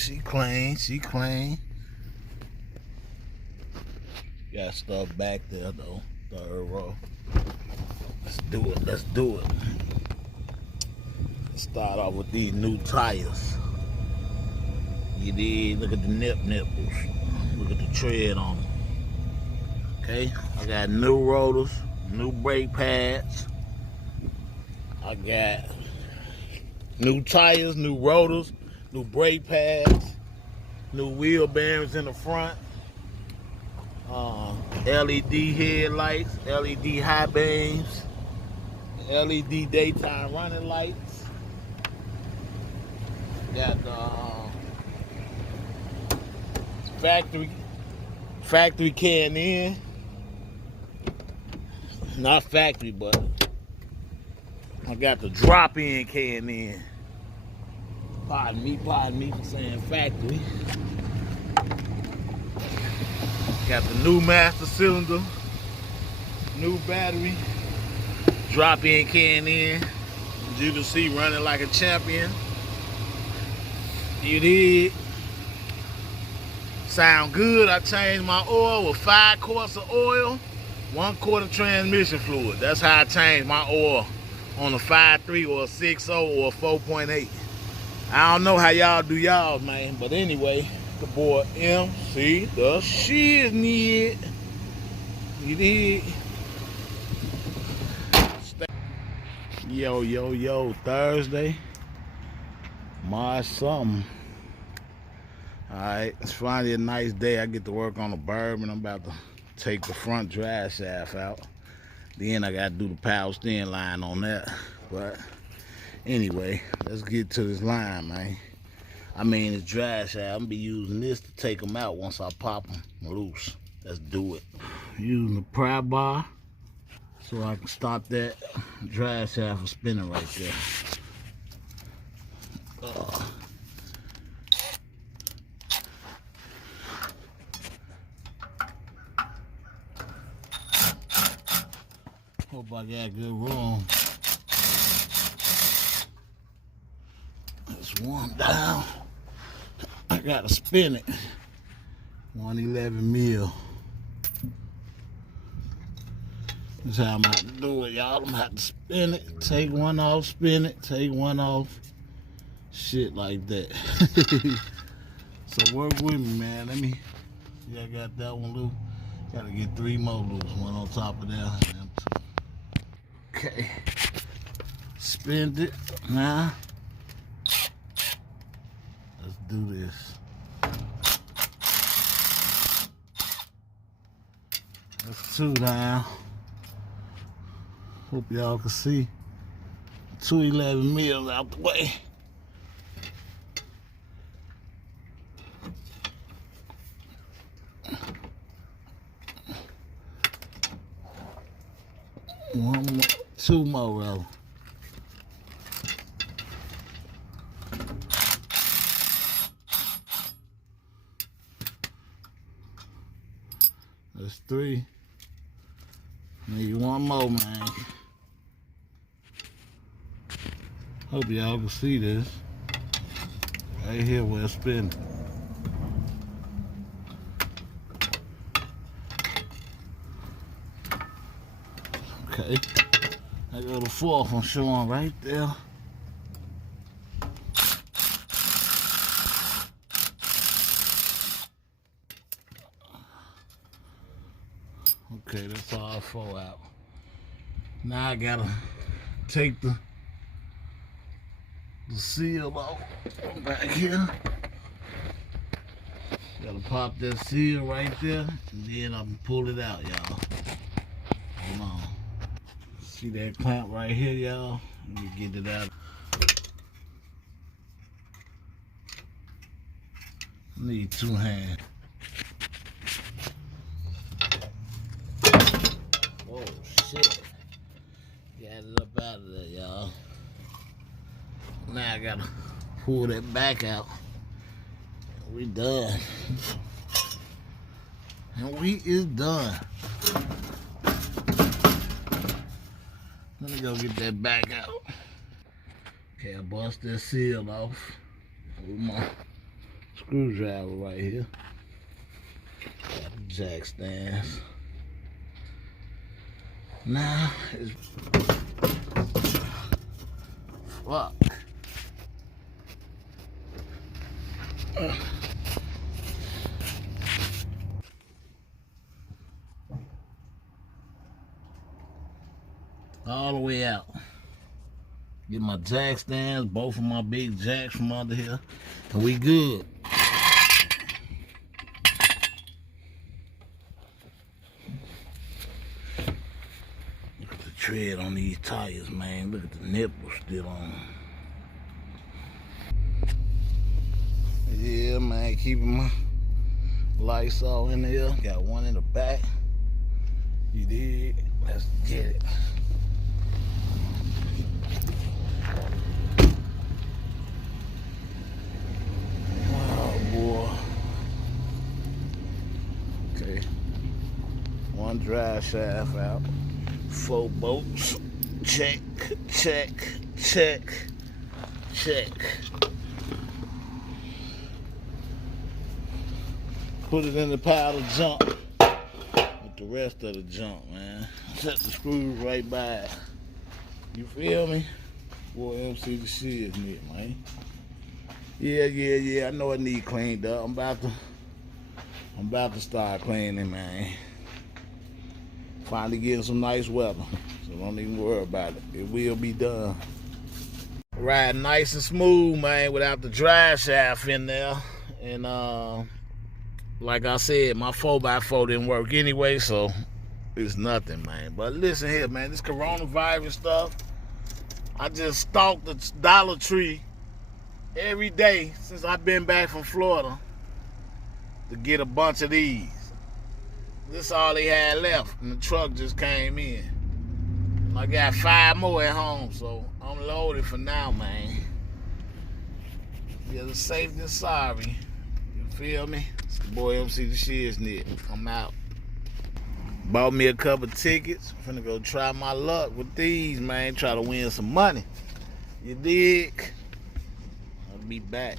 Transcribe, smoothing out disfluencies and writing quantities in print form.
She clean, she clean. Got stuff back there though. Third row. Let's do it, let's do it. Let's start off with these new tires. You did, look at the nipples. Look at the tread on them. Okay, I got new rotors, new brake pads. I got new tires, new rotors, new brake pads, new wheel bearings in the front, LED headlights, LED high beams, LED daytime running lights. Got the factory Can-In. Not factory, but I got the drop-in Can-In. Pardon me for saying factory. Got the new master cylinder, new battery, drop-in Can-In. As you can see, running like a champion. You did. Sound good. I changed my oil with 5 quarts of oil, 1 quart of transmission fluid. That's how I changed my oil on a 5.3 or a 6.0 or a 4.8. I don't know how y'all do y'all, man. But anyway, the boy MC the shiznit. You did. Yo, Thursday, March something. Alright, it's finally a nice day. I get to work on the bourbon. I'm about to take the front drive shaft out. Then I gotta do the power steering line on that. But anyway, let's get to this line, man. I mean, this drive shaft. I'm gonna be using this to take them out once I pop them loose. Let's do it. Using the pry bar so I can stop that drive shaft from spinning right there. Hope I got good room. That's one down. I gotta spin it. 111 mil. That's how I'm about to do it, y'all. I'm gonna have to spin it, take one off, spin it, take one off. Shit like that. So work with me, man. Let me see, I got that one loose. Gotta get 3 more loose, one on top of that. Okay, spin it now. Let's do this. That's 2 down. Hope y'all can see. 211 mils out the way. One more, 2 more rather. That's 3. Need 1 more, man. Hope y'all can see this. Right here where it's spinning. Okay, I got the 4th one showing right there. Okay, that's all 4 out. Now I gotta take the seal off back here. Gotta pop that seal right there, and then I can pull it out, y'all. Hold on. See that clamp right here, y'all? Let me get it out. Need 2 hands. Oh shit. Got it up out of there, y'all. Now I gotta pull that back out. We done. And we is done. Let me go get that back out. Okay, I bust that seal off with my Screwdriver right here. Got the jack stands. Now it's fuck. All the way out. Get my jack stands, both of my big jacks from under here, and we good. Look at the tread on these tires, man. Look at the nipples still on. Yeah, man, keeping my lights all in there. Got one in the back. You dig? Let's get it. Oh, boy. Okay. One drive shaft out. 4 bolts. Check, check, check, check. Put it in the pile of junk with the rest of the junk, man. Set the screws right by it. You feel me? Boy, MC the shit, man. Yeah. I know it need cleaned up. I'm about to start cleaning, man. Finally getting some nice weather, so don't even worry about it. It will be done. Riding nice and smooth, man, without the drive shaft in there. And like I said, my 4x4 didn't work anyway, so it's nothing, man. But listen here, man, this coronavirus stuff, I just stalked the Dollar Tree every day since I've been back from Florida to get a bunch of these. This is all they had left, and the truck just came in. I got 5 more at home, so I'm loaded for now, man. You're safe than sorry. You feel me? It's the boy MC the Shiznit. I'm out. Bought me a couple tickets. I'm finna go try my luck with these, man. Try to win some money. You dig? I'll be back.